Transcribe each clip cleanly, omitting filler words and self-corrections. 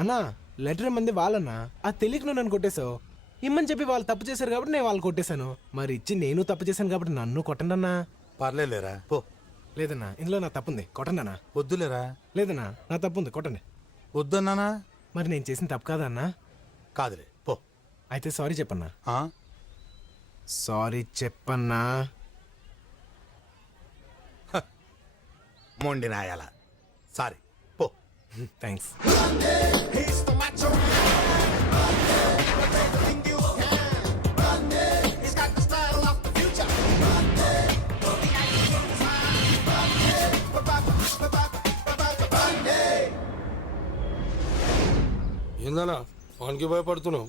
అన్నా లెటర్ మంది వాళ్ళన్నా అది తెలియక నువ్వు నన్ను కొట్టేశావు. ఇమ్మని చెప్పి వాళ్ళు తప్పు చేశారు కాబట్టి నేను వాళ్ళు కొట్టేశాను. మరి ఇచ్చి నేను తప్పు చేశాను కాబట్టి నన్ను కొట్టండి అన్నా. పర్లేదులేరా పో. లేదన్నా ఇందులో నా తప్పుంది, కొట్టండి అన్నా. వద్దులేరా. లేదన్నా నా తప్పుంది, కొట్టండి. వద్దన్నానా? మరి నేను చేసిన తప్పు కాదా అన్నా? కాదులే పో. అయితే సారీ చెప్పన్నా. ఆ? సారీ చెప్పన్నా. మొండి నాయాల. సారీ పో. థ్యాంక్స్. ఏందన్నా వానికి భయపడుతున్నావు?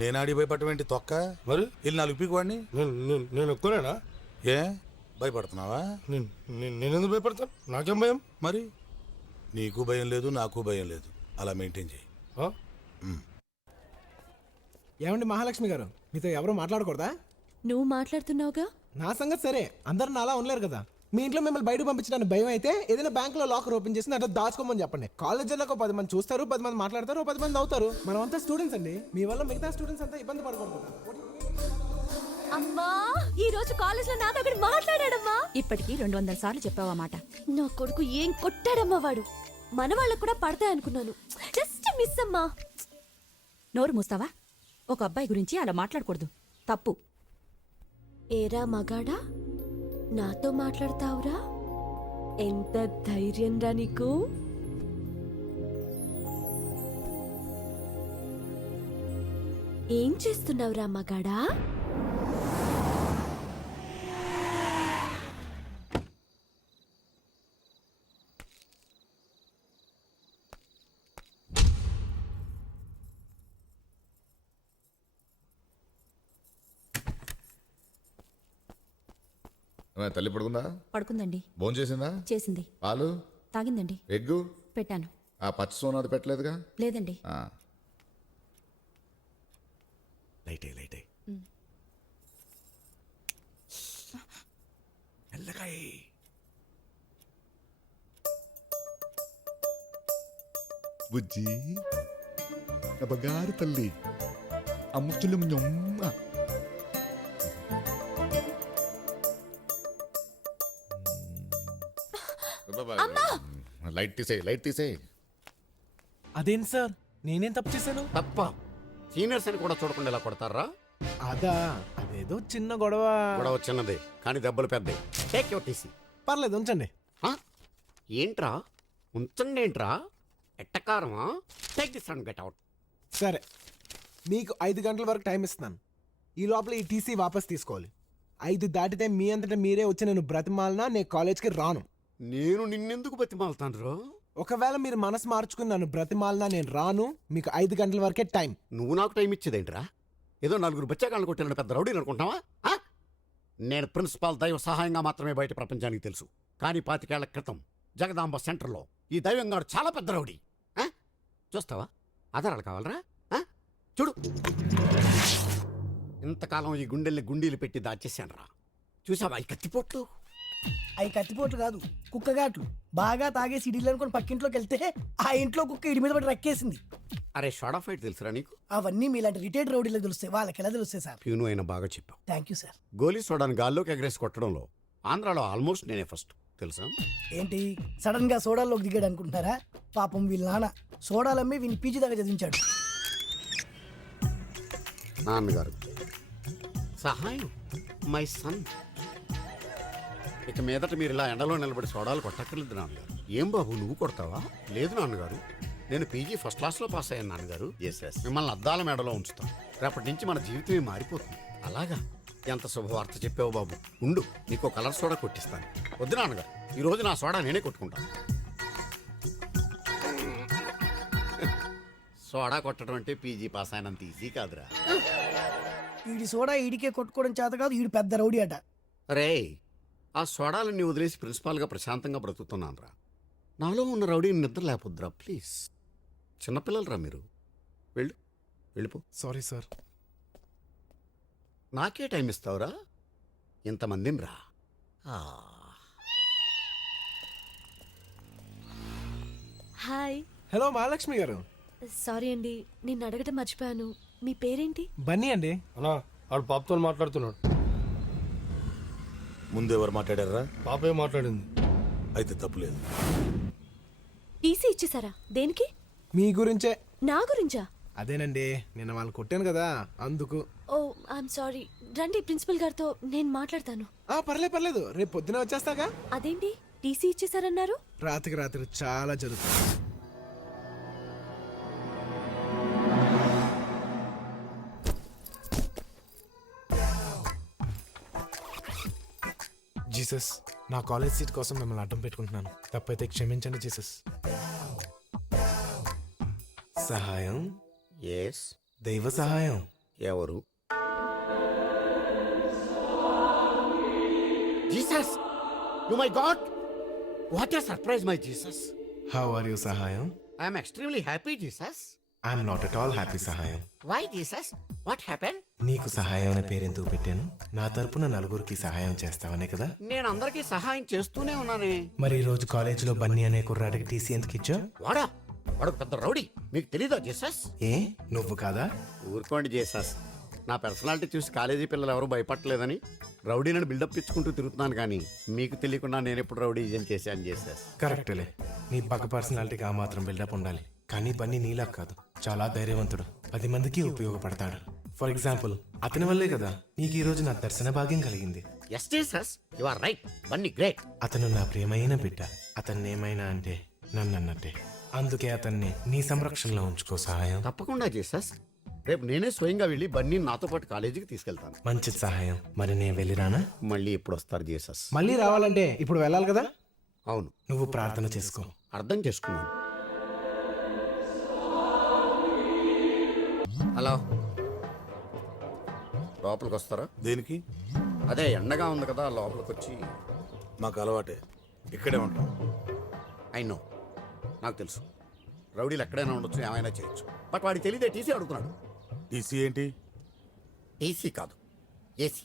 నేను ఆడి భయపడటం తొక్క. మరి వెళ్ళి 4 పీకు వాడిని. నేను ఎక్కువనేనా? ఏ భయపడుతున్నావా? నేనెందుకు భయపడతాను? నాకేం భయం? మరి నీకు భయం లేదు, నాకు భయం లేదు. అలా మెయింటైన్ చేయి. ఆ? ఏమండి మహాలక్ష్మి గారు, మీతో ఎవరు మాట్లాడకూడదా? నువ్వు మాట్లాడుతున్నావుగా. నా సంగతి సరే, అందరు నాలా ఉండలేరు కదా. మీ ఇంట్లో మిమ్మల్ని బయటకు పంపించడానికి భయం అయితే ఏదైనా బ్యాంక్ లో లాకర్ ఓపెన్ చేసి అట్లా దాచుకోమని చెప్పండి. కాలేజీలో 10 మంది చూస్తారు, 10 మంది మాట్లాడతారు, 10 మంది అవుతారు. మనం అంతా స్టూడెంట్స్ అండి. మీ వల్ల మిగతా స్టూడెంట్స్ అంతా ఇబ్బంది పడకూడదు. అమ్మా, ఈ రోజు కాలేజ్ లో నాతో ఒకడు మాట్లాడాడమ్మా. ఇప్పటికి 200 సార్లు చెప్పావా మాట. నా కొడుకు ఏం కొట్టాడమ్మా వాడు. మన వాళ్ళకు కూడా పడతాయి అనుకున్నాను. జస్ట్ మిస్ అమ్మా. నోరు మూస్తావా? ఒక అబ్బాయి గురించి అలా మాట్లాడకూడదు, తప్పు. ఏరా మగాడా, నాతో మాట్లాడతావురా? ఎంత ధైర్యం రా నీకు? ఏం చేస్తున్నావురా మగాడా? తల్లి పడుకుందా? పడుకుందండి. భోజనం చేసిందా? చేసింది. పాలు తాగిందండి. ఎగ్గు పెట్టాను. ఆ పచ్చి సోనాది పెట్టలేదుగా? లేదండి. లైటే లైటే మెల్లగాయ్. బుజ్జి నా బంగారు తల్లి అమ్ముచులు ముñొమ్మ. Light తీసేయ్, light తీసేయ్. అదేంటి సార్, నేనేం తప్పు చేశాను? తప్ప సీనియర్స్ అని కూడా చూడకుండా ఇలా కొడతారా? అదా, అదేదో చిన్న గొడవ. గొడవ చిన్నదే కానీ దెబ్బలు పెద్దవి. Take your TC. పర్లేదు ఉంచండి. ఏంట్రా ఉంచండి ఏంట్రా? ఎట్టకారమా? Take this and get out. సరే, మీకు 5 గంటల వరకు టైం ఇస్తున్నాను. ఈ లోపల ఈ టీసీ వాపస్ తీసుకోవాలి. 5 దాటితే మీ అంతటా మీరే వచ్చి నేను బ్రతిమాలనా నేను కాలేజ్కి రాను. నేను నిన్నెందుకు బతిమాలుతాను రా? ఒకవేళ మీరు మనసు మార్చుకుని నన్ను బ్రతిమాలనా నేను రాను. మీకు 5 గంటల వరకే టైం. నువ్వు నాకు టైం ఇచ్చేదేంట్రా? ఏదో 4 బచ్చాకాళ్ళు కొట్టిన పెద్ద రౌడీని అనుకుంటావా? నేను ప్రిన్సిపాల్ దైవ సహాయంగా మాత్రమే బయట ప్రపంచానికి తెలుసు. కానీ 25 ఏళ్ల క్రితం జగదాంబ సెంటర్లో ఈ దైవంగాడు చాలా పెద్ద రౌడీ. చూస్తావా? ఆధారాలు కావాలరా? చూడు, ఇంతకాలం ఈ గుండెల్ని గుండీలు పెట్టి దాచేశాను రా. చూసావా ఈ కత్తిపోట్లు? అవి కత్తిపోట్లు కాదు, కుక్కగాట్లు. బాగా తాగేసి ఇడిలు అనుకుని పక్కింట్లోకి వెళ్తే ఆ ఇంట్లో కుక్క ఇడి మీద పడి రక్కేసింది. అరే షార్ట్ ఆఫ్ ఫైట్ తెలుసురా నీకు? అవన్నీ మీలాంటి రిటైర్డ్ రౌడీలకు తెలుస్తాయి, వాళ్ళకి ఎలా తెలుస్తాయి సార్? ప్యూను అయినా బాగా చెప్పావు. Thank you sir. గోలీ సోడాని గాల్లోకి ఎగరేసి కొట్టడంలో ఆంధ్రాలో ఆల్మోస్ట్ నేనే ఫస్ట్, తెలుసా? ఏంటి సడన్ గా సోడాల్లోకి దిగాడు అనుకుంటున్నారా? పాపం వీళ్ళ నాన్న సోడాలమ్మి వీని పీజీ దాకా చదివించాడు. నాన్నగారు సహాయం, మై సన్. ఇక మీదట మీరు ఇలా ఎండలో నిలబడి సోడాలు కొట్టక్కర్లేదు నాన్నగారు. ఏం బాబు నువ్వు కొడతావా? లేదు నాన్నగారు, నేను పీజీ ఫస్ట్ క్లాస్లో పాస్ అయ్యాను నాన్నగారు. మిమ్మల్ని అద్దాల మేడలో ఉంచుతాను. రేపటి నుంచి మన జీవితమే మారిపోతుంది. అలాగా? ఎంత శుభవార్త చెప్పావు బాబు. ఉండు, నీకు కలర్ సోడా కొట్టిస్తాను. వద్దు నాన్నగారు, ఈరోజు నా సోడా నేనే కొట్టుకుంటాను. సోడా కొట్టడం అంటే పీజీ పాస్ అయినంత ఈజీ కాదురా. ఈడి సోడా ఈడికే కొట్టుకోవడం చేత కాదు, ఈడు పెద్ద రౌడీ అట. రే, ఆ సోడాలన్నీ వదిలేసి ప్రిన్సిపాల్గా ప్రశాంతంగా బ్రతుకుతున్నాను రా. నాలో ఉన్న రౌడీని నిద్ర లేకపోద్దురా ప్లీజ్. చిన్నపిల్లలరా మీరు. వెళ్ళిపో. Sorry sir. నాకే టైం ఇస్తావురా? ఇంతమందిని రా. హాయ్. హలో మహాలక్ష్మి గారు. సారీ అండి, నిన్ను అడగటం మర్చిపోయాను. మీ పేరేంటి? బన్నీ అండి. అన్నా ఆడు పాపతో మాట్లాడుతున్నాడు. ముందెవరు మాట్లాడారా? పాపే మాట్లాడింది. అయితే తప్పులేదు. టీసీ ఇచ్చేసారా? దేనికి? మీ గురించే. నా గురించా? అదేనండి, నిన్న వాళ్ళు కొట్టాను కదా అందుకు. ఓ ఐఎమ్ సారీ. రండి, ప్రిన్సిపల్ గారితో నేను మాట్లాడతాను. పర్లేదు, రేపు పొద్దున వచ్చేస్తాగా. అదేంటి టీసీ ఇచ్చేసారన్నారు? రాత్రికి రాత్రి చాలా జరుగుతుంది. జీసస్, నా కాలేజ్ సీట్ కోసం మిమ్మల్ని అడ్డం పెట్టుకుంటున్నాను. తప్పైతే క్షమించండి జీసస్. సహాయం, ఎస్. దైవ సహాయం. ఎవరు? Jesus! You my God! What a surprise my Jesus! How are you Sahayam? I'm extremely happy Jesus. I'm not at all happy Sahayam. Why Jesus? What happen? నీకు సహాయం అనే పేరెందుకు పెట్టాను? నా తరపున నలుగురికి సహాయం చేస్తావనే కదా. నేను అందరికీ సహాయం చేస్తూనే ఉన్నానే. మరి ఈ రోజు కాలేజీలో బన్నీ అనే కుర్రాడికి టీసీ ఎందుకు ఇచ్చావు? వాడా? వాడు పెద్ద రౌడీ. మీకు తెలీదా జీసస్? ఏ నువ్వు కాదా? ఊరుకోండి జీసస్. నా పర్సనాలిటీ చూసి కాలేజీ పిల్లలు ఎవరు భయపడలేదని రౌడీలను బిల్డప్ ఇచ్చుకుంటూ తిరుగుతున్నాను, కానీ మీకు తెలియకుండా నేను ఎప్పుడు రౌడీజం చేశాను జీసస్. కరెక్ట్లే, నీ పక్క పర్సనాలిటీకి ఆ మాత్రం బిల్డప్ ఉండాలి. కానీ బన్నీ నీలా కాదు, చాలా ధైర్యవంతుడు. 10 మందికి ఉపయోగపడతాడు. ఫర్ ఎగ్జాంపుల్, అతని వల్లే కదా నీకు ఈ రోజు నా దర్శన భాగ్యం కలిగింది. Yes Jesus, you are right. Bunny great. అతను నా ప్రియమైన బిడ్డ. అతన్ని ఏమైనా అంటే నన్ను అన్నట్టే. అందుకే అతన్ని నీ సంరక్షణలో ఉంచుకో సహాయం. తప్పకుండా జీసస్. రేపు నేనే స్వయంగా వెళ్ళి బన్నీ నాతో పాటు కాలేజీకి తీసుకెళ్తాను. మంచి సహాయం. మరి నేను వెళ్ళిరానా? మళ్ళీ ఎప్పుడు వస్తారు జీసస్? మళ్ళీ రావాలంటే ఇప్పుడు వెళ్ళాలి కదా. అవును, నువ్వు ప్రార్థన చేసుకో. అర్థం చేసుకున్నాను. హలో, లోపలికి వస్తారా? దేనికి? అదే ఎండగా ఉంది కదా, లోపలికి వచ్చి. మాకు అలవాటే, ఇక్కడే ఉంటాం. నో, నాకు తెలుసు రౌడీలు ఎక్కడైనా ఉండొచ్చు, ఏమైనా చేయొచ్చు. బట్ వాడికి తెలియదే టీసీ అడుగుతున్నాడు. టీసీ ఏంటి? టీసీ కాదు, ఏసీ.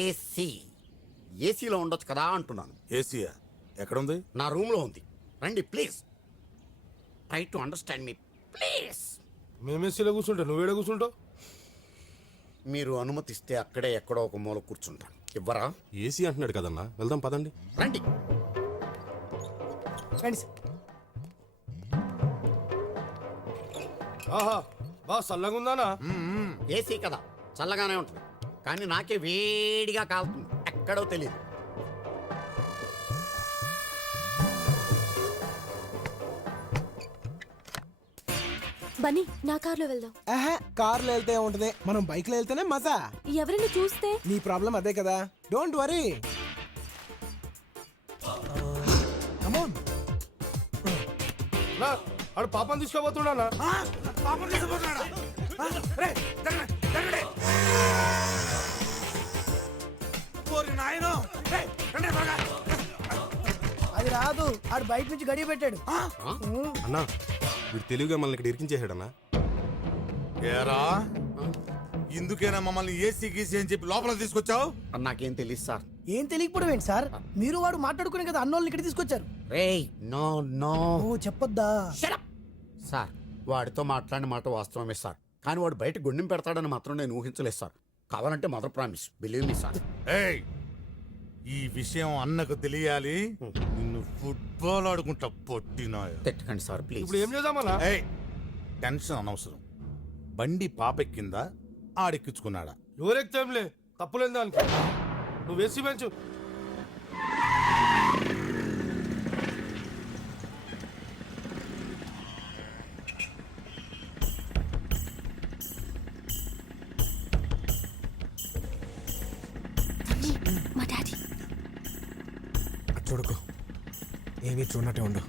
ఏసీ ఏసీలో ఉండొచ్చు కదా అంటున్నాను. ఏసీయా? ఎక్కడుంది? నా రూమ్లో ఉంది. రండి please. Try to understand me please. మేమేసీలో కూర్చుంటా, నువ్వేడ కూర్చుంటావు? మీరు అనుమతిస్తే అక్కడే ఎక్కడో ఒక మూల కూర్చుంటాను. ఇవ్వరా? ఏసీ అంటున్నాడు కదన్నా, వెళ్దాం పదండి. రండి. రండి సార్. ఆహా, బా చల్లగా ఉందానా? ఏసీ కదా, చల్లగానే ఉంటుంది. కానీ నాకే వేడిగా కాలుతుంది, ఎక్కడో తెలియదు. బన్నీ, నా కార్లో వెళ్దాం. కార్లో వెళ్తే ఉంటది, మనం బైక్ లో వెళ్తేనే మజా. ఎవరైనా చూస్తే? నీ ప్రాబ్లం అదే కదా, డోంట్ వరీ. కమోన్. నా ఆడు పాపని తీసుకోబోతున్నానా? అది రాదు, ఆడు బయట నుంచి గడియ పెట్టాడు. అన్నా వీడు తెలివిగా మనల్ని ఇక్కడ ఇరికించేసాడన్నా. ఏరా, ఇందుకేనా మమ్మల్ని ఏసీ గీసీ అని చెప్పి లోపల తీసుకొచ్చావు? నాకేం తెలియదు సార్. ఏం తెలియకపోవడం ఏంటి సార్? మీరు వాడు మాట్లాడుకునే కదా అన్నోళ్ళని ఇక్కడ తీసుకొచ్చారు. రేయ్, నో నో. ఓ చెప్పొద్దా? సార్, వాడితో మాట్లాడిన మాట వాస్తవమే సార్, కానీ వాడు బయట గుండెం పెడతాడని మాత్రం నేను ఊహించలేదు సార్. కావాలంటే mother promise, believe me sir. ఏయ్, ఈ విషయం అన్నకు తెలియాలి. నిన్ను ఫుట్బాల్ ఆడుకుంటా పొట్టినా. తిట్టకండి సార్ ప్లీజ్. ఇప్పుడు ఏం చేద్దామన్నా? ఏయ్, టెన్షన్ అనవసరం. బండి పాపెక్కిందా ఆడెక్కించుకున్నాడా? ఎవరెక్తేంలే, తప్పులేదు దానికి. నువ్వు వేసి పెంచు. మా డాడీ. చూడకు, ఏమీ చూడనట్టే ఉండు.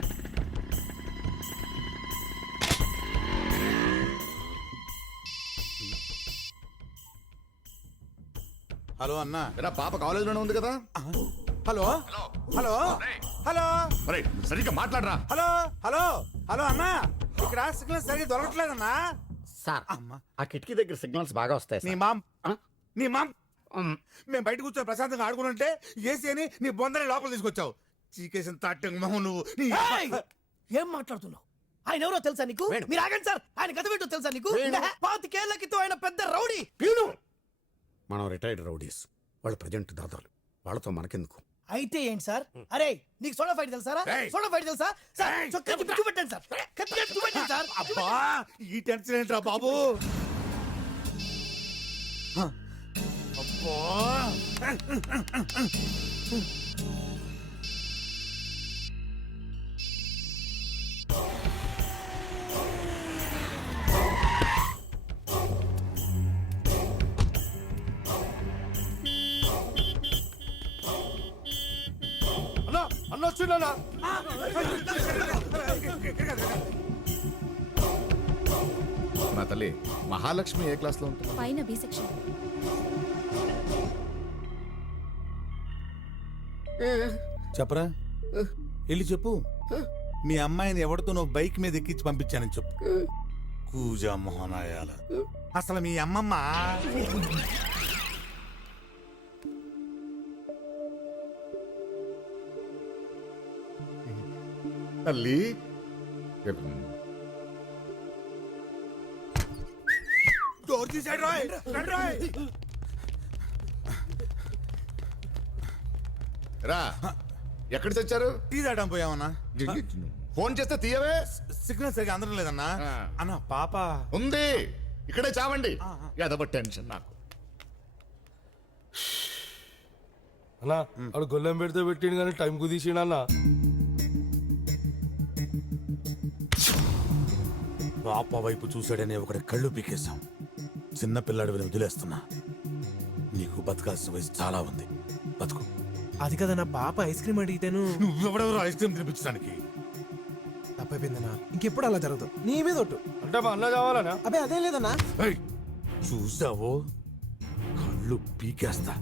హలో అన్నా. ఎరా పాప కాలేజీలోనే ఉంది కదా? హలో హలో హలో ఒరేయ్, సరిగ్గా మాట్లాడరా. హలో హలో హలో అన్నా, ఇక్కడ సిగ్నల్ సరిగ్గా దొరకట్లేదన్నా. సార్, ఆ కిటికీ దగ్గర సిగ్నల్స్ బాగా వస్తాయి నీ సార్. మామ్ ఆ? నీ మామ్ మేము బయట కూర్చొని ప్రశాంతంగా ఆడుకుంటుంటే ఏసీ అని నీ బొందని లోపల తీసుకొచ్చావు. చీకేసిన తాటం మొహం నువ్వు. ఏం మాట్లాడుతున్నావు? ఆయన ఎవరో తెలుసా నీకు? మీరు ఆగండి సార్, ఆయన గత ఏంటో తెలుసా నీకు? 25 క్రితం ఆయన పెద్ద రౌడీ. మనం రిటైర్డ్ రౌడీస్, వాళ్ళు ప్రజెంట్ దాదాలు, వాళ్ళతో మనకెందుకు? అయితే ఏంటి సార్? అరే నీకు సోడా ఫైట్ తెలుసా? సోడా ఫైట్ తెలుసా సార్? చొక్కా తిప్పి చూపెట్టండి సార్, కత్తిగా చూపెట్టండి సార్. అబ్బా ఈ టెన్షన్ ఏంట్రా బాబు? అబ్బా అన్నా అన్న వచ్చిందన్నా. నా తల్లి మహాలక్ష్మి ఏ క్లాస్ లో ఉంటుంది? పైన బి సెక్షన్. చెప్పరా, వెళ్ళి చెప్పు మీ అమ్మాయిని ఎవరితో నువ్వు బైక్ మీద ఎక్కించి పంపించానని చెప్పు. కూజా మోహనాయాల, అసలు మీ అమ్మమ్మ తల్లి డోర్ తీసాడు రాయ్. రండి రాయ్. రా, ఎక్కడ చచ్చారు? టీ తాగడం పోయామన్నా. ఫోన్ చేస్తే తీయవే. సిగ్నల్ సరిగా అందరం లేదన్నా. అన్న పాప ఉంది, ఇక్కడే చావండి. యాదవ టెన్షన్ నాకు. అన్నా అడు గొల్లెం పెడితే పెట్టిండు కానీ టైం కుదిసిండు అన్న. పాప వైపు చూశాడనే ఒకటి కళ్ళు పీకేశాం. చిన్న పిల్లాడి వదిలేస్తున్నా. నీకు బతకాల్సిన వయసు చాలా ఉంది, బతుకు. అది కదా నా పాప ఐస్ క్రీమ్ అడిగితేను నువ్వెవడెవరో ఐస్ క్రీమ్ తినిపించడానికి. తప్పైపోయిందన్నా, ఇంకెప్పుడు అలా జరగదు. నీ మీద ఒట్టు. అంటే మా అన్న కావాలనా? అబ్బే అదేం లేదన్నా. ఏయ్, చూసావో కళ్ళు పీకేస్తా.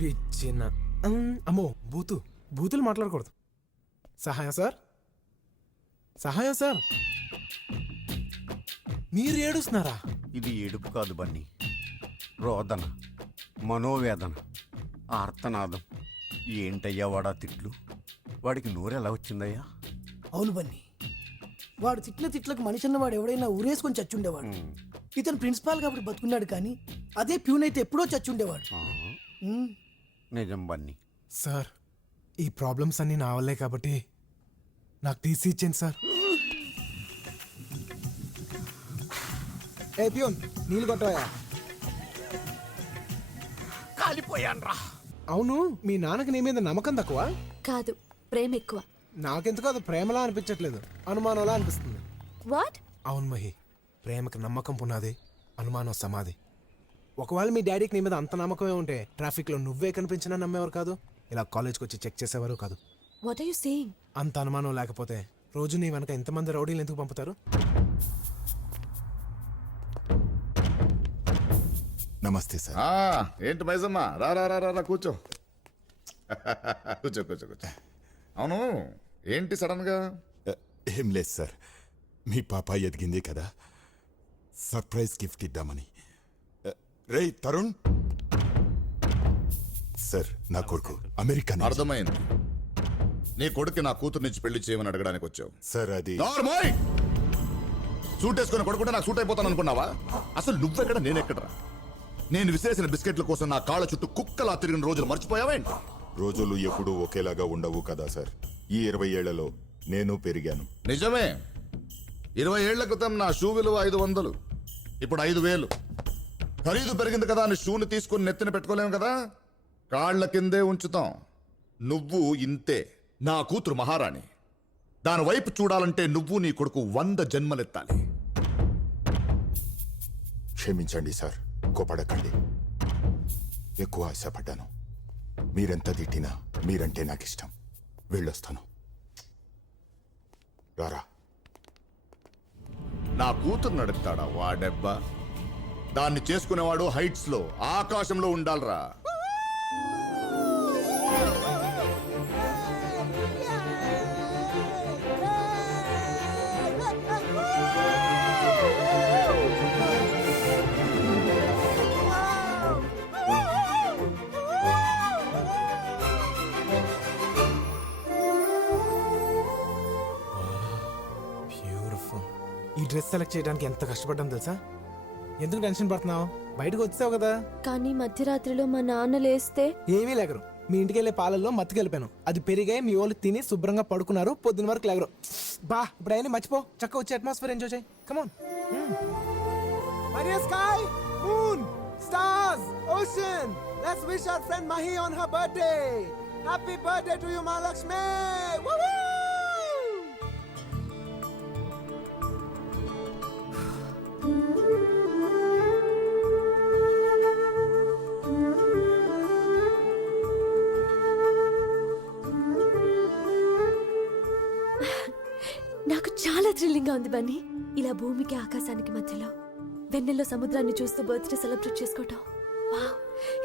పిచ్చిన అమ్మో, బూతులు మాట్లాడకూడదు. సహాయం సార్, సహాయం సార్. మీరు ఏడుస్తున్నారా? ఇది ఏడుపు కాదు బన్నీ, రోదన, మనోవేదన, ఆర్తనాదం. ఏంటయ్యా వాడా తిట్లు? వాడికి నోరెలా వచ్చిందయ్యా? అవును బన్నీ, వాడు తిట్లకు మనిషి అన్నవాడు ఎవడైనా ఊరేసుకొని చచ్చుండేవాడు. ఇతను ప్రిన్సిపాల్ కాబట్టి బతుకున్నాడు, కానీ అదే ప్యూన్ అయితే ఎప్పుడో చచ్చుండేవాడు. నిజం బన్నీ. సార్, ఈ ప్రాబ్లమ్స్ అన్నీ నా వల్లే కాబట్టి నాకు టీసీ ఇచ్చింది సార్. ఏ ప్యూన్, నీళ్ళు కొట్టవా? కాలిపోయాను రా. అవును, మీ నాన్నకి నీ మీద నమ్మకం తక్కువ? కాదు, ప్రేమ ఎక్కువ. నాకెందుకు అది ప్రేమలా అనిపించట్లేదు, అనుమానంలా అనిపిస్తుంది. వాట్? అవును మహి, ప్రేమకి నమ్మకం పునాది, అనుమానం సమాధి. ఒకవేళ మీ డాడీకి నీ మీద అంత నమ్మకమే ఉంటే ట్రాఫిక్లో నువ్వే కనిపించినా నమ్మేవారు కాదు, ఇలా కాలేజ్కి వచ్చి చెక్ చేసేవారు కాదు. What are you saying? అంత అనుమానం లేకపోతే రోజు నీ వెనక ఎంతమంది రౌడీలు ఎందుకు పంపుతారు? నమస్తే సార్. ఏంటి మైజమ్మా, రా రా రా రా కూర్చో. కూర్చో కూర్చో కూర్చో. అవును, ఏంటి సడన్ గా? ఏం లేదు సార్, మీ పాప ఎదిగింది కదా, సర్ప్రైజ్ గిఫ్ట్ ఇద్దామని. రేయ్ తరుణ్ సార్, నా కొడుకు అమెరికా నుంచి. అర్థమైంది, నీ కొడుకు నా కూతురు నుంచి పెళ్లి చేయమని అడగడానికి వచ్చావు. సార్ అది నార్మల్. సూట్ వేసుకుని కొడుకుంటే నాకు సూట్ అయిపోతాను అనుకున్నావా? అసలు నువ్వెక్కడ నేనెక్కడరా? నేను విసిరేసిన బిస్కెట్ల కోసం నా కాళ్ళ చుట్టూ కుక్కలా తిరిగిన రోజులు మర్చిపోయావేంటి? రోజులు ఎప్పుడూ ఒకేలాగా ఉండవు కదా సార్. ఈ 20 ఏళ్లలో నేను పెరిగాను. నిజమే, 20 ఏళ్ల క్రితం నా షూ విలువ 500, ఇప్పుడు 5000. ఖరీదు పెరిగింది కదా అని షూని తీసుకుని నెత్తిన పెట్టుకోలేము కదా, కాళ్ల కిందే ఉంచుతాం. నువ్వు ఇంతే. నా కూతురు మహారాణి, దాని వైపు చూడాలంటే నువ్వు నీ కొడుకు 100 జన్మలెత్తాలి. క్షమించండి సార్, కోపడకండి. ఎక్కువ ఆశపడ్డాను. మీరెంత తిట్టినా మీరంటే నాకు ఇష్టం. వెళ్ళొస్తాను. రారా. నా కూతురు నడుపుతాడా వాడెబ్బా? దాన్ని చేసుకునేవాడు హైట్స్ లో, ఆకాశంలో ఉండాలరా. డ్రెస్ సెలెక్ట్ చేయడానికి ఎంత కష్టపడ్డాను తెలుసా? ఎందుకు టెన్షన్ పడుతున్నావు? బయటకు వచ్చావు కదా. కానీ మధ్యరాత్రిలో మా నాన్న లేస్తే ఏమీ లేకరు. మీ ఇంటికి వెళ్ళే పాలల్లో మత్తుకెళ్ళిపోయాను. అది పెరిగాయి, మీ వాళ్ళు తిని శుభ్రంగా పడుకున్నారు. పొద్దున్న వరకు లేగరు. బా ఇప్పుడు అయినా మర్చిపో, చక్క వచ్చి అట్మాస్ఫియర్ ఎంజాయ్ చేయి. Come on. Sky, moon, stars, ocean. Let's wish our friend Mahi on her birthday. Happy birthday to you Mahalakshmi. Woo-hoo! నాకు చాలా థ్రిల్లింగ్ గా ఉంది బన్నీ. ఇలా భూమికి ఆకాశానికి మధ్యలో వెన్నెల్లో సముద్రాన్ని చూస్తూ బర్త్డే సెలబ్రేట్ చేసుకోవటం. Wow,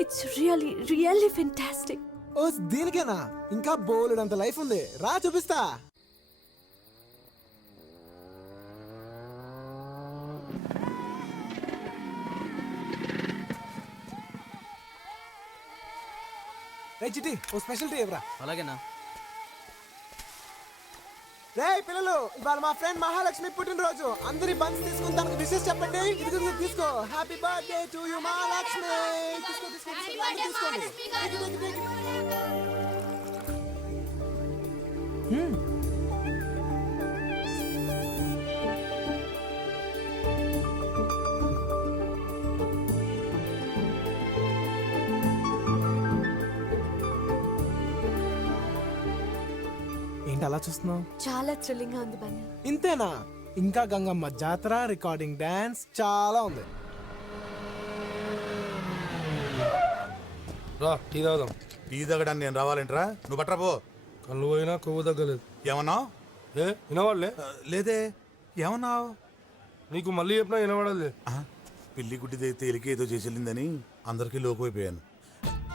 it's really really fantastic. ఓ దీనికేనా? ఇంకా బోలెడంత లైఫ్ ఉంది. రా చూపిస్తా. రే చిట్టి, ఓ స్పెషల్ టీ ఇవ్వరా. అలాగేనా? రే పిల్లలు, ఇవాళ మా ఫ్రెండ్ మహాలక్ష్మి పుట్టినరోజు. అందరి బండ్స్ తీసుకుని తనకు విషెస్ చెప్పండి. ఇదిగో తీసుకో. Happy birthday to you Mahalakshmi. తీసుకోండి. ఏంటి అలా చూస్తున్నావు? చాలా థ్రిల్లింగ్ గా ఉంది బన్నీ. ఇంతేనా? ఇంకా గంగమ్మ జాతర, రికార్డింగ్ డాన్స్ చాలా ఉంది. రా టీ తాగుదాం. టీ తగ్గడానికి నేను రావాలంటరా? నువ్వు పట్టరా పో. కళ్ళు పోయినా కొవ్వు తగ్గలేదు. ఏమన్నావు? వినవాళ్ళే? లేదే. ఏమన్నావు? నీకు మళ్ళీ చెప్పినా వినవాడలే. పిల్లి గుడ్డి తేలికి ఏదో చేసేళ్ళిందని అందరికీ లోకైపోయాను.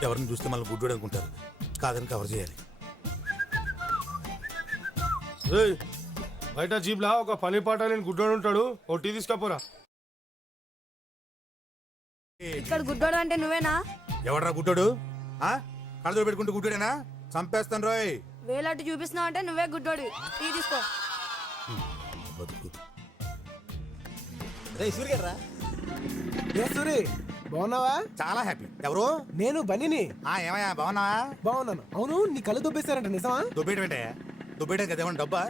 ఎవరిని చూస్తే మళ్ళీ గుడ్డోడు అనుకుంటారు. కాదని కవర్ చేయాలి. ఏయ్, బయట జీప్లా ఒక పని పాట నేను గుడ్డోడు ఉంటాడు. O T తీసుకపోరా. ఇక్కడ గుడ్డోడు అంటే నువ్వేనా? ఎవడరా గుడ్డోడు? కళ్ళతో పెట్టుకుంటూ గుడ్డోడేనా? చంపేస్తాను రోయ్. వేలట్టు చూపిస్తున్నావు అంటే నువ్వే గుడ్డోడి. టీ తీసుకో. బతుకు. ఏ సూరి, బాగున్నావా? చాలా హ్యాపీ. ఎవరు? నేను బన్నీని. ఏమయ్యా బాగున్నావా? బాగున్నాను. అవును, నీ కళ్ళు దొబ్బేశారంట, నిజమా? దుబ్బేయడం ఏంటే? దుబ్బేయడం కదా ఏమన్నా డబ్బా?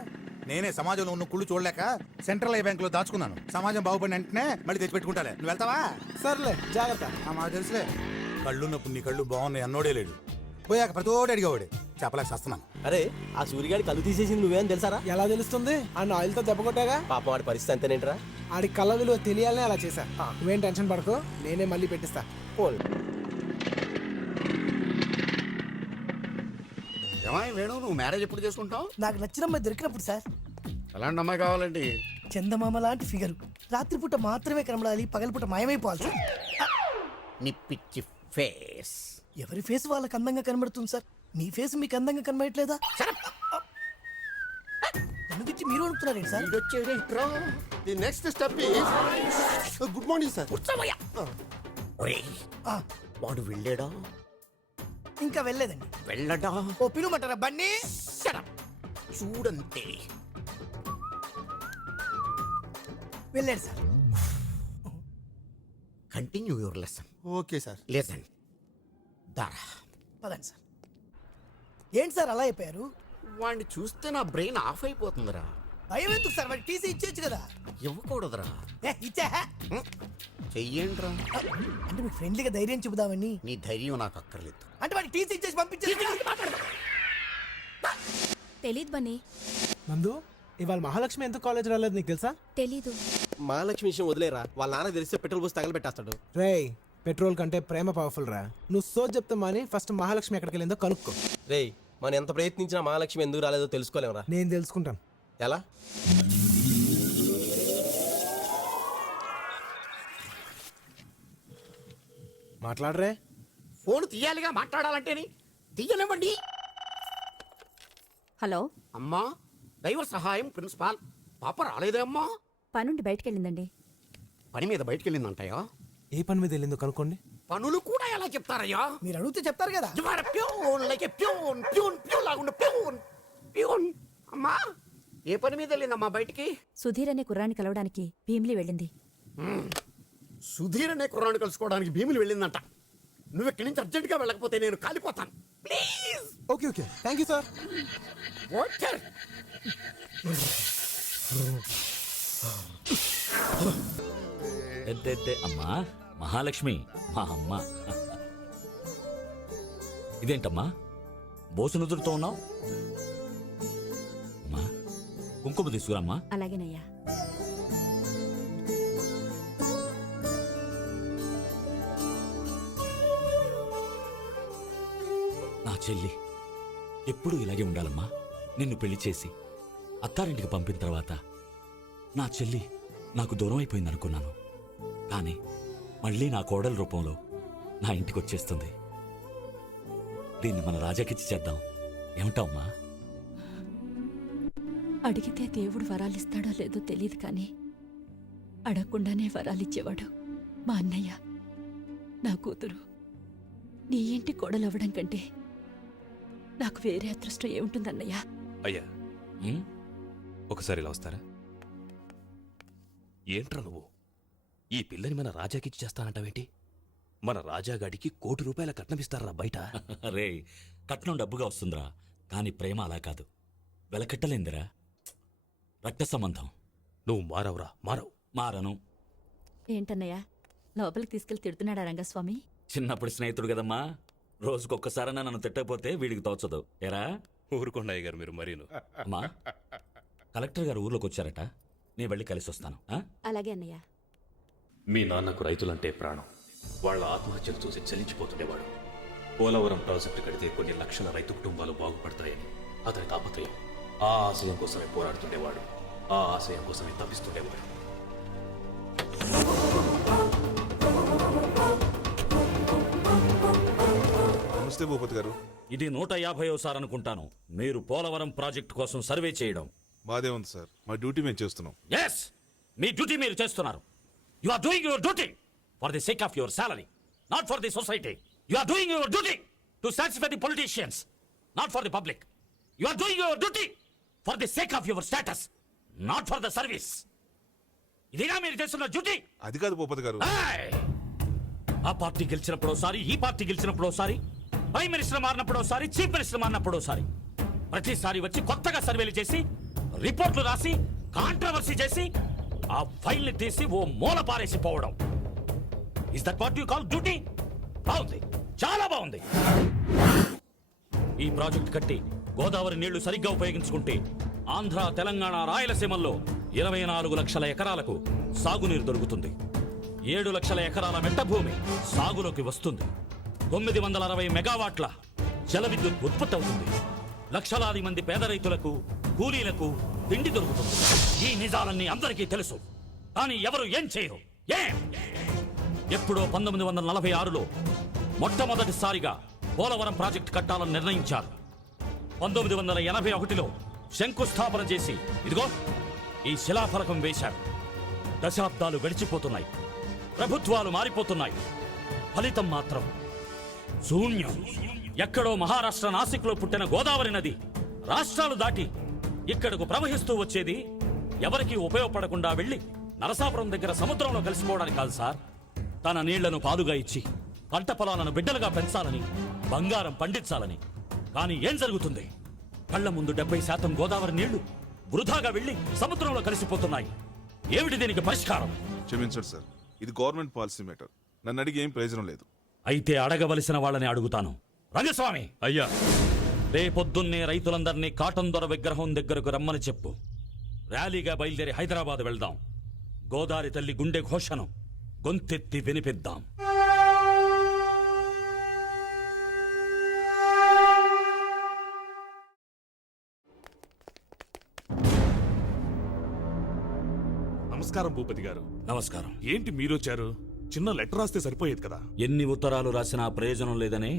నేనే సమాజంలో ఉన్న కుళ్ళు చూడలేక సెంట్రల్ బ్యాంక్ లో దాచుకున్నాను. సమాజం బాగుపడిన వెంటనే మళ్ళీ తెచ్చి పెట్టుకుంటాలే. నువ్వు వెళ్తావా? సర్లే, జాగ్రత్త. మాకు తెలుసులే. కళ్ళున్నప్పుడు నీ కళ్ళు బాగున్నాయి అన్నోడే లేడు. పోయాక ప్రతోడు అడిగేవాడు. చెప్పలేక వస్తున్నాను. అరే, ఆ సూర్యగాడి కళ్ళు తీసేసింది నువ్వేం తెలుసారా? ఎలా తెలుస్తుంది? ఆ ఆయిల్ తో దెబ్బ కొట్టాగా. పాపం వాడి పరిస్థితి అంతేనేంట్రా? ఆడి కళ్ళ విలువ తెలియాలనే అలా చేశా. నువ్వేం టెన్షన్ పడకు, నేనే మళ్ళీ పెట్టిస్తా. పోల్. ఏమాయి వేణు, నువ్వు మ్యారేజ్ ఎప్పుడు చేసుకుంటావు? నాకు నచ్చిన అమ్మాయి దొరికినప్పుడు సార్. ఎలాంటి అమ్మాయి కావాలండి? చందమామ లాంటి ఫిగర్. రాత్రిపూట మాత్రమే కనబడాలి, పగలపూట మాయమైపోవాలి సార్. నీ పిచ్చి ఫేస్. ఎవరి ఫేస్ వాళ్ళకి అందంగా కనబడుతుంది సార్. మీ ఫేస్ మీకు అందంగా కనబడట్లేదా? నన్ను తిట్టి మీరు అడుగుతున్నారేంటి sir? The next step is good morning sir. కూర్చోవయ్యా. ఒరేయ్, ఆ, వాడు వెళ్ళాడా? ఇంకా వెళ్ళలేదండి. వెళ్ళడా? ఓ పిలువమంటారా బన్నీ? చూడంతే. వెళ్ళాడు sir. Continue your lesson. Okay sir. Lesson. దారా. పదండి సార్. ఏంటి సార్ అలా అయిపోయారు? వాడిని చూస్తే నా బ్రెయిన్ ఆఫ్ అయిపోతుందిరా. భయం ఎందుకు సార్? వాడికి టీసీ ఇచ్చేచ్చు కదా. ఇవ్వకూడదురా. ఇచ్చా. చెయ్యండిరా. అంటే మీకు ఫ్రెండ్లీగా ధైర్యం చెబుదామని. నీ ధైర్యం నాకు అక్కర్లేదు. అంటే వాడికి టీసీ ఇచ్చేసి పంపించేది. తెలీదు బన్నీ. నందు, ఇవాళ మహాలక్ష్మి ఎందుకు కాలేజ్ రాలేదు నీకు తెలుసా? తెలీదు. మహాలక్ష్మి విషయం వదిలేరా. వాళ్ళ నాన్నకు తెలిస్తే పెట్రోల్ పోసి తగలబెట్టేస్తాడు. రేయ్, పెట్రోల్ కంటే ప్రేమ పవర్ఫుల్ రా. నువ్వు సోచ్ చెప్తా మాని ఫస్ట్ మహాలక్ష్మి ఎక్కడికి వెళ్ళిందో కనుక్కో. రేయ్, మనం ఎంత ప్రయత్నించినా మహాలక్ష్మి ఎందుకు రాలేదో తెలుసుకోలేమరా. నేను తెలుసుకుంటాను. ఎలా? మాట్లాడరే. ఫోన్ తీయాలిగా మాట్లాడాలంటేని. తీయనివ్వండి. హలో అమ్మా, దైవ సహాయం ప్రిన్సిపాల్. పాప రాలేదే అమ్మా? పనుండి బయటకెళ్ళిందండి. పని మీద బయటికి వెళ్ళిందంటయ్యా. ఏ పని మీద వెళ్ళిందో కనుక్కోండి. పనులు కూడా ఎలా చెప్తారయ్యా? మీరు అడిగితే చెప్తారు కదా. You are a peon, like a peon, peon, peon లాగుండే peon, peon. అమ్మా, ఏ పని మీద వెళ్ళిందమ్మా బయటికి? సుధీర్ అనే కుర్రాన్ని కలవడానికి భీమిలి వెళ్ళింది. సుధీర్ అనే కుర్రాన్ని కలుసుకోవడానికి భీములు వెళ్ళిందంట. నువ్వు ఇక్కడి నుంచి అర్జెంట్గా వెళ్ళకపోతే నేను కాలిపోతాను. Please. Okay okay, thank you sir. Water. అమ్మా మహాలక్ష్మి, మా అమ్మ. ఇదేంటమ్మా బోసు నుదురుతో ఉన్నావు? అమ్మా కుంకుమ తీసుకురామ్మా. అలాగేనయ్యా. నా చెల్లి ఎప్పుడూ ఇలాగే ఉండాలమ్మా. నిన్ను పెళ్లి చేసి అత్తారింటికి పంపిన తర్వాత నా చెల్లి నాకు దూరం అయిపోయిందనుకున్నాను. కానీ మళ్ళీ నా కోడల రూపంలో నా ఇంటికి వచ్చేస్తుంది. దీన్ని మన రాజాకిచ్చి చేద్దాం, ఏమంటావమ్మా? అడిగితే దేవుడు వరాలిస్తాడో లేదో తెలియదు కానీ అడగకుండానే వరాలిచ్చేవాడు మా అన్నయ్య. నా కూతురు నీ ఇంటి కోడలవ్వడం కంటే నాకు వేరే అదృష్టం ఏముంటుందన్నయ్యా? అయ్యా ఉమ్? ఒకసారి ఇలా వస్తారా? ఏంట్రా నువ్వు ఈ పిల్లని మన రాజాకిచ్చి చేస్తానంటావేంటి? మన రాజాగాడికి ₹1 కోటి కట్నమిస్తారా బయట? రే, కట్నం డబ్బుగా వస్తుందిరా, కానీ ప్రేమ అలా కాదు, వెలకట్టలేందిరా. రక్త సంబంధం. నువ్వు మారవురా, మారవు. మారను. ఏంటన్నయ్యా, లోపలికి తీసుకెళ్లి తిడుతున్నాడా రంగస్వామి? చిన్నప్పుడు స్నేహితుడు కదమ్మా, రోజుకొక్కసారైనా నన్ను తిట్టకపోతే వీడికి తోచదు. ఎరా ఊరుకోండి అయ్యగారు మీరు మరీను. అమ్మా, కలెక్టర్ గారు ఊర్లోకి వచ్చారట, నేను వెళ్ళి కలిసి వస్తాను. ఆ? అలాగే అన్నయ్య. మీ నాన్నకు రైతులంటే ప్రాణం. వాళ్ళ ఆత్మహత్యలు చూసి చలించిపోతుండేవాడు. పోలవరం ప్రాజెక్టు కడితే కొన్ని లక్షల రైతు కుటుంబాలు బాగుపడతాయని అతని తాపత్రయం. ఆ ఆశయం కోసమే పోరాడుతుండేవాడు. ఆ ఆశయం కోసమే తప్పిస్తుండేవాడు. నమస్తే భూపతి గారు. ఇది 150వ అనుకుంటాను మీరు పోలవరం ప్రాజెక్టు కోసం సర్వే చేయడం. బాధే ఉంది సార్, మా డ్యూటీ మేము చేస్తున్నాం. ఎస్, మీ డ్యూటీ మీరు చేస్తున్నారు. You are doing your duty for the sake of your salary, not for the society. You are doing your duty to satisfy the politicians, not for the public. You are doing your duty for the sake of your status, not for the service. ఇదేనా మీరు చేస్తున్న duty? అది కాదు భూపతి గారు. ఆ party గెలిచినప్పుడు ఒకసారి, ఈ పార్టీ గెలిచినప్పుడు ఒకసారి, ప్రైమ్ మినిస్టర్ మారినప్పుడు ఒకసారి, చీఫ్ మినిస్టర్ మారినప్పుడు ఒకసారి, ప్రతిసారి వచ్చి కొత్తగా సర్వేలు చేసి, రిపోర్ట్లు రాసి, కాంట్రవర్సీ చేసి, ఆ ఫైల్ ని తీసి ఓ మూల పారేసి పోవడం. Is that what you call duty? బాగుంది, చాలా బాగుంది. ఈ ప్రాజెక్ట్ కట్టి గోదావరి నీళ్లు సరిగ్గా ఉపయోగించుకుంటే ఆంధ్ర, తెలంగాణ, రాయలసీమల్లో 24 లక్షల ఎకరాలకు సాగునీరు దొరుకుతుంది. 7 లక్షల ఎకరాల మెట్ట భూమి సాగులోకి వస్తుంది. 960 మెగావాట్ల జల విద్యుత్ ఉత్పత్తి అవుతుంది. లక్షలాది మంది పేద రైతులకు, కూలీలకు తిండి దొరుకుతుంది. ఈ నిజాలన్నీ అందరికీ తెలుసు, కానీ ఎవరు ఏం చేయరు. ఎప్పుడో 1946లో మొట్టమొదటిసారిగా పోలవరం ప్రాజెక్టు కట్టాలని నిర్ణయించారు. 1981లో శంకుస్థాపన చేసి ఇదిగో ఈ శిలాఫలకం వేశారు. దశాబ్దాలు గడిచిపోతున్నాయి, ప్రభుత్వాలు మారిపోతున్నాయి, ఫలితం మాత్రం శూన్యం. ఎక్కడో మహారాష్ట్ర నాసిక్లో పుట్టిన గోదావరి నది రాష్ట్రాలు దాటి ఇక్కడకు ప్రవహిస్తూ వచ్చేది ఎవరికీ ఉపయోగపడకుండా వెళ్లి నరసాపురం దగ్గర సముద్రంలో కలిసిపోవడానికి కాదు సార్. తన నీళ్లను పాలుగా ఇచ్చి పంట పొలాలను బిడ్డలుగా పెంచాలని, బంగారం పండించాలని. కానీ ఏం జరుగుతుంది? కళ్ల ముందు 70% గోదావరి నీళ్లు వృధాగా వెళ్లి సముద్రంలో కలిసిపోతున్నాయి. ఏమిటి దీనికి పరిష్కారం? క్షమించండి సార్, ఇది గవర్నమెంట్ పాలసీ మ్యాటర్. నన్ను అడిగి ఏం ప్రయోజనం లేదు. అయితే అడగవలసిన వాళ్ళని అడుగుతాను. రంగస్వామి, అయ్యా, రేపొద్దున్నే రైతులందరినీ కాటన్ దొర విగ్రహం దగ్గరకు రమ్మని చెప్పు. ర్యాలీగా బయలుదేరి హైదరాబాద్ వెళ్దాం. గోదావరి తల్లి గుండె ఘోషను గొంతెత్తి వినిపిద్దాం. నమస్కారం భూపతి గారు. నమస్కారం. ఏంటి మీరొచ్చారు? చిన్న లెటర్ రాస్తే సరిపోయేది కదా. ఎన్ని ఉత్తరాలు రాసినా ప్రయోజనం లేదని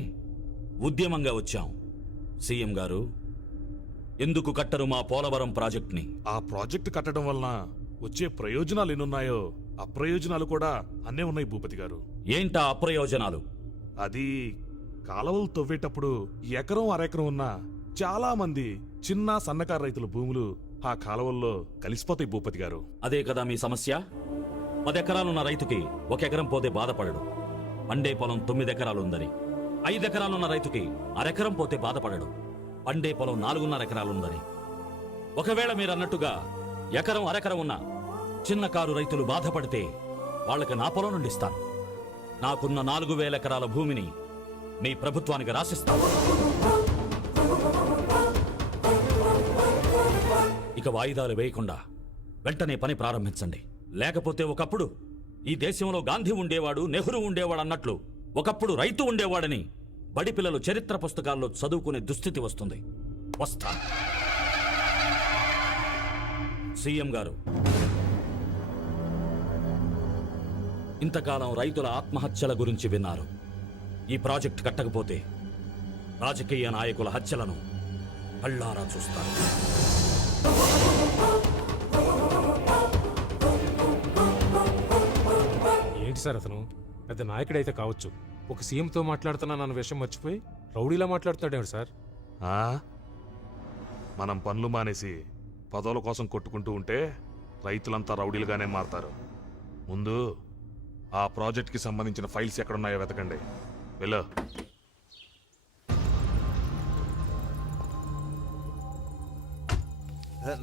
ఉద్యమంగా వచ్చాం. సీఎం గారు, ఎందుకు కట్టరు మా పోలవరం ప్రాజెక్ట్ని? ఆ ప్రాజెక్ట్ కట్టడం వలన వచ్చే ప్రయోజనాలు ఎన్నున్నాయో అప్రయోజనాలు కూడా అన్నే ఉన్నాయి భూపతి గారు. ఏంటా అప్రయోజనాలు? అది కాలువలు తవ్వేటప్పుడు ఎకరం అరెకరం ఉన్న చాలా మంది చిన్న సన్నకారు రైతుల భూములు ఆ కాలువల్లో కలిసిపోతాయి భూపతి గారు. అదే కదా మీ సమస్య. 10 ఎకరాలున్న రైతుకి 1 ఎకరం పోతే బాధపడడు. పండే పొలం 9 ఎకరాలుందని. 5 ఎకరాలున్న రైతుకి అరెకరం పోతే బాధపడడు. పండే పొలం 4.5 ఎకరాలుందని. ఒకవేళ మీరు అన్నట్టుగా ఎకరం అరెకరం ఉన్న చిన్న కారు రైతులు బాధపడితే వాళ్ళకి నా పొలం నుండి ఇస్తాను. నాకున్న 4,000 ఎకరాల భూమిని మీ ప్రభుత్వానికి రాసిస్తాను. ఇక వాయిదాలు వేయకుండా వెంటనే పని ప్రారంభించండి. లేకపోతే ఒకప్పుడు ఈ దేశంలో గాంధీ ఉండేవాడు, నెహ్రూ ఉండేవాడు అన్నట్లు ఒకప్పుడు రైతు ఉండేవాడని బడి పిల్లలు చరిత్ర పుస్తకాల్లో చదువుకునే దుస్థితి వస్తుంది. వస్తా. సీఎం గారు, ఇంతకాలం రైతుల ఆత్మహత్యల గురించి విన్నారు. ఈ ప్రాజెక్ట్ కట్టకపోతే రాజకీయ నాయకుల హత్యలను కళ్ళారా చూస్తారు. ఏంటి సార్ అతను పెద్ద నాయకుడైతే కావచ్చు, ఒక సీఎంతో మాట్లాడుతున్నా నన్ను విషయం మర్చిపోయి రౌడీలా మాట్లాడుతాడేమిటి సార్? మనం పనులు మానేసి పదవుల కోసం కొట్టుకుంటూ ఉంటే రైతులంతా రౌడీలుగానే మారతారు. ముందు ఆ ప్రాజెక్ట్కి సంబంధించిన ఫైల్స్ ఎక్కడున్నాయో వెతకండి. వెళ్ళు.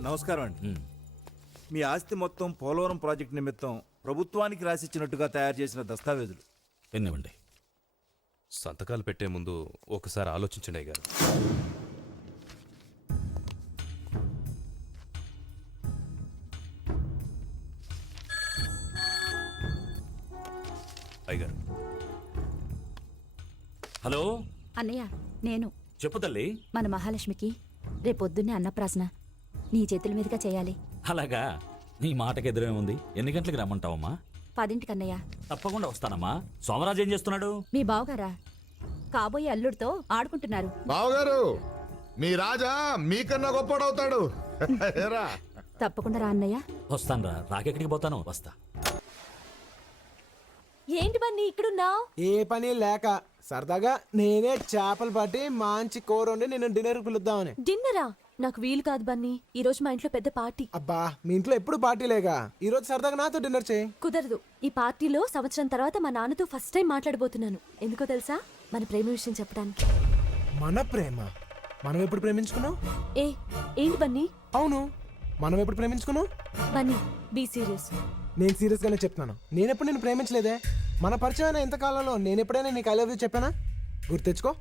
నమస్కారం అండి. మీ ఆస్తి మొత్తం పోలవరం ప్రాజెక్ట్ నిమిత్తం ప్రభుత్వానికి రాసిచ్చినట్టుగా తయారు చేసిన దస్తావేజులు ఎన్నివ్వండి. సంతకాలు పెట్టే ముందు ఒకసారి ఆలోచించండి అయ్యగారు. అయ్యగారు. హలో అన్నయ్య, నేను. చెప్పు తల్లి. మన మహాలక్ష్మికి రేపొద్దున్నే అన్నప్రాసన నీ చేతుల మీదుగా చేయాలి. అలాగా, నీ మాటకి ఎదురే ఉంది. ఎన్ని గంటలకు రమ్మంటావమ్మా? 10ంటికి అన్నయ్య. తప్పకుండా వస్తానమ్మా. సోమరాజు ఏం చేస్తున్నాడు? మీ బావగారా కాబోయే అల్లుడితో ఆడుకుంటున్నారు. బావగారు, మీ రాజా మీకన్నా గొప్పడవుతాడు. ఏరా? తప్పకుండా రా అన్నయ్య. వస్తానురా. రాకెక్కడికి పోతాను. వస్తా. ఏంటి బన్నీ ఇక్కడున్నావు? ఏ పని లేక సరదాగా నేనే చేపలు పట్టి మంచి కూర వండి నేను డిన్నర్ పిలుద్దామని. డిన్నరా? నాకు వీలు కాదు బన్నీ, ఈ రోజు మా ఇంట్లో పెద్ద పార్టీ. అబ్బా, మీ ఇంట్లో ఎప్పుడు పార్టీలేగా. ఈ రోజు సరదాగా నాతో డిన్నర్ చేయి. కుదరదు. ఈ పార్టీలో సంవత్సరం తర్వాత మా నాన్నతో ఫస్ట్ టైం మాట్లాడబోతున్నాను. ఎందుకో తెలుసా? మన ప్రేమ విషయం చెప్పడానికి. మన ప్రేమ? మనం ఎప్పుడు ప్రేమించుకున్నాం? ఏంటి బన్నీ? అవును, మనం ఎప్పుడు ప్రేమించుకున్నాం? Bunny, be serious. నేను సీరియస్ గానే చెప్తున్నాను. నేనెప్పుడు నేను ప్రేమించలేదే. మన పరిచయం అయిన ఇంతకాలంలో నేను ఎప్పుడైనా నీకు ఐ లవ్ యూ చెప్పానా? గుర్తు తెచ్చుకో.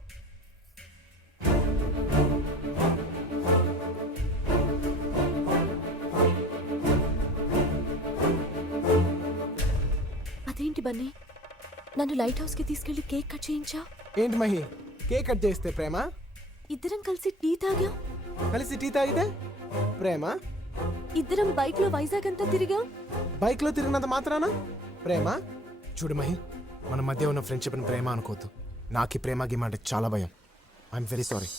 అదేంటి బన్నీ, నన్ను లైట్ హౌస్ కి తీసుకెళ్లి కేక్ కట్ చేయించా? ఏంటి మహి, కేక్ కట్ చేస్తే ప్రేమ? ఇద్దరం కలిసి టీ తాగాం. కలిసి టీ తాగితే ప్రేమ? ఇద్దరం బైక్ లో వైజాగ్ అంతా తిరిగాం. బైక్ లో తిరిగినంత మాత్రాన ప్రేమ? చూడు మహి, మన మధ్య ఉన్న ఫ్రెండ్షిప్ ని ప్రేమ అనుకోవద్దు. నాకు ఈ ప్రేమ గేమ్ అంటే చాలా భయం. I'm very sorry.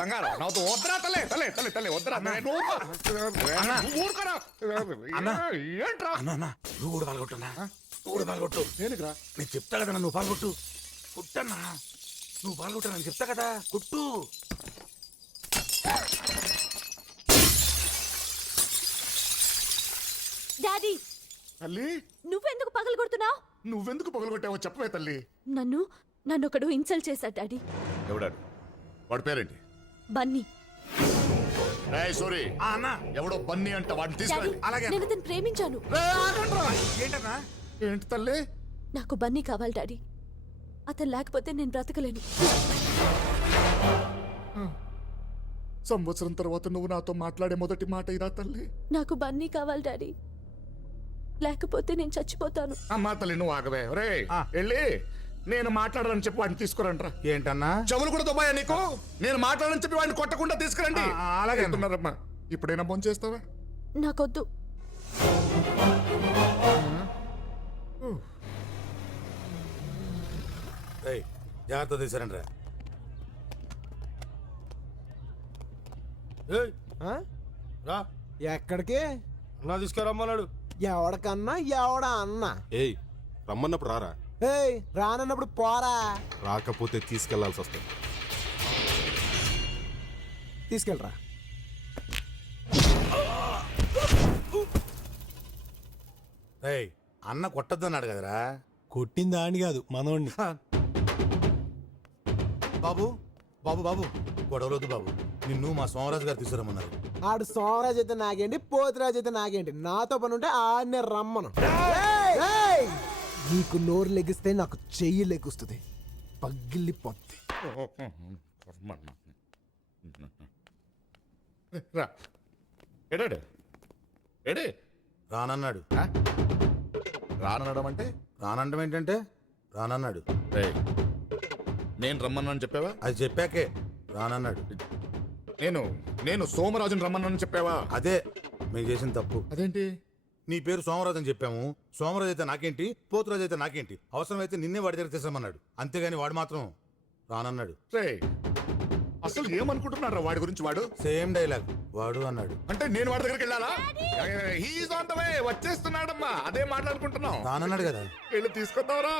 బంగారం నవ్వుతూ వద్దరా తల్లే తల్లే తల్లే తల్లే వద్దరా ఏంట్రా నువ్వు కూడా పాల్గొట్టున్నా. నువ్వు కూడా పాల్గొట్టు. దేనికిరా? నేను చెప్తా కదా, నువ్వు పాల్గొట్టు. కుట్టన్నా, నువ్వు పాల్గొట్టా, నేను చెప్తా కదా, కుట్టు. డాడీ, తల్లి నువ్వెందుకు పగలు కొడుతున్నావు? నువ్వెందుకు పగలగొట్టావో చెప్పవే తల్లి. నన్ను ఒకడు ఇన్సల్ట్ చేశాడు డాడీ. ఎవడాడు? వాడి పేరేంటి? బన్నీ. సారీ ఎవడో బన్నీ అంట, వాడిని తీసుకెళ్ళి. నేను అతను ప్రేమించాను. ఏంటన్నా? ఏంటి తల్లి? నాకు బన్నీ కావాలి డాడీ. అతను లేకపోతే నేను బ్రతకలేను. సంవత్సరం తర్వాత నువ్వు నాతో మాట్లాడే మొదటి మాట ఇదా తల్లి? నాకు బన్నీ కావాలి డాడీ, లేకపోతే నేను చచ్చిపోతాను. అమ్మా తల్లి నువ్వు ఆగవే. రే వెళ్ళి నేను మాట్లాడాలని చెప్పి వాడిని తీసుకురంట్రా. ఏంటన్నా? చెవులు కూడా దుబాయా నీకు? నేను మాట్లాడని చెప్పి వాడిని కొట్టకుండా తీసుకురండి. అలాగే అంటున్నారమ్మా. ఇప్పుడైనా ఫోన్ చేస్తావా? నాకొద్దు. రేయ్ జాగ్రత్త తీసారండి రా ఆ? రా ఎక్కడికి అన్నా తీసుకురమ్మన్నాడు. ఎవడికన్నా ఎవడా అన్నా ఏయ్ రమ్మన్నప్పుడు రారా ఏయ్ రానన్నప్పుడు పోరా. రాకపోతే తీసుకెళ్లాల్సి వస్తుంది. తీసుకెళ్ళరా. రేయ్ అన్న కొట్టద్దన్నాడు కదరా. కొట్టిందా అని కాదు మనోడిని. బాబు బాబు బాబు గొడవలొద్దు బాబు. నిన్ను మా సోమరాజు గారు తీసుకురమ్మన్నారు. ఆడు సోమరాజ్ అయితే నాకేంటి, పోతురాజ్ అయితే నాకేంటి, నాతో పని ఉంటే ఆడనే రమ్మను. ఏయ్! నీకు నోరు లెగిస్తే నాకు చెయ్యి లెగుస్తుంది, పగిలిపోద్ది. రా ఎడాడు ఎడే రానన్నాడు. రానడం అంటే రానండం ఏంటంటే రానన్నాడు. రేయ్, నేను రమ్మన్నాను చెప్పావా? అది చెప్పాకే రానన్నాడు. నేను సోమరాజుని రమ్మన్నాను చెప్పావా? అదే మేము చేసిన తప్పు. అదేంటి? నీ పేరు సోమరాజు అని చెప్పాము. సోమరాజు అయితే నాకేంటి, పోతురాజు అయితే నాకేంటి, అవసరమైతే నిన్నే వాడి దగ్గర తీసామన్నాడు. అంతేగాని వాడు మాత్రం రానన్నాడు. రేయ్, అసలు ఏమనుకుంటున్నారా వాడి గురించి? వాడు సేమ్ డైలాగ్ వాడు అన్నాడు. అంటే నేను వాడి దగ్గరికి వెళ్ళాలా? హీఈస్ ఆన్ ద వే, వచ్చేస్తున్నాడమ్మా. అదే మాట్లాడుకుంటున్నాం. రానన్నాడు కదా. వెళ్ళి తీసుకొద్దావరా.